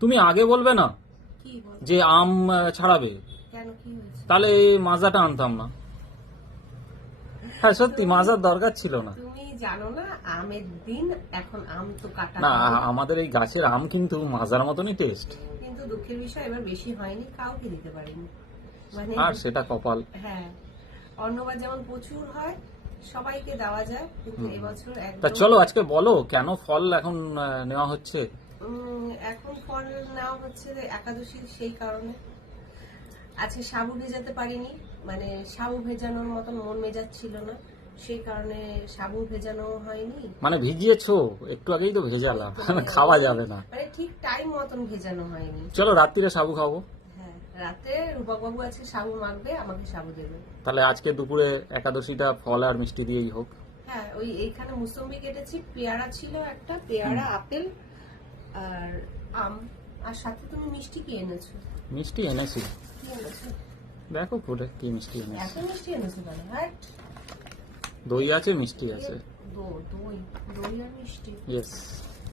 তুমি আগে বলবে না কি বল? যে আম ছাড়াবে, কেন, কি হয়েছে? তাহলে এই মাজাটা আনতাম না। হ্যাঁ সত্যি মাজার দরকার ছিল না। তুমি জানো না আমের দিন, এখন আম তো কাটা না হয়। আমাদের এই গাছের আম কিন্তু মাজার মতনই টেস্ট। কিন্তু দুঃখের বিষয় এবার বেশি হয়নি, কাউকে দিতে পারিনি। মানে আর সেটা কপাল। হ্যাঁ, অন্যবার যেমন প্রচুর হয় সবাইকে দেওয়া যায়, কিন্তু এবছর তা একদম। চলো আজকে বলো কেন ফল এখন নেওয়া হচ্ছে। এখন ফল নেওয়া হচ্ছে যে একাদশীর সেই কারণে। আজকে সাবু ভেজাতে পারিনি, মানে সাবু ভেজানোর মতন মন মেজাজ ছিল না, সেই কারণে সাবু ভেজানো হয়নি। মানে ভিজিয়েছো একটু আগেই তো ভেজালাম, খাওয়া যাবে না। মানে ঠিক টাইম মতন ভেজানো হয়নি। চলো রাত্রিরে সাবু খাবো। হ্যাঁ, রাতে রূপকবাবু আছে সাবু মাখবে, আমাকে সাবু দেবে। তাহলে আজকে দুপুরে একাদশীটা ফল আর মিষ্টি দিয়েই হোক। হ্যাঁ, ওই এইখানে মুসম্বি কেটেছি, পেয়ারা ছিল একটা, পেয়ারা, আপেল আর আম। আর সাথে তুমি মিষ্টি কি এনেছো? মিষ্টি এনেছি, কি এনেছো? দেখো খুলে কি মিষ্টি এনেছি। এত মিষ্টি এনেছো কেন? হ্যাঁ, দই আছে মিষ্টি আছে। দই, দই আর মিষ্টি। ইয়েস।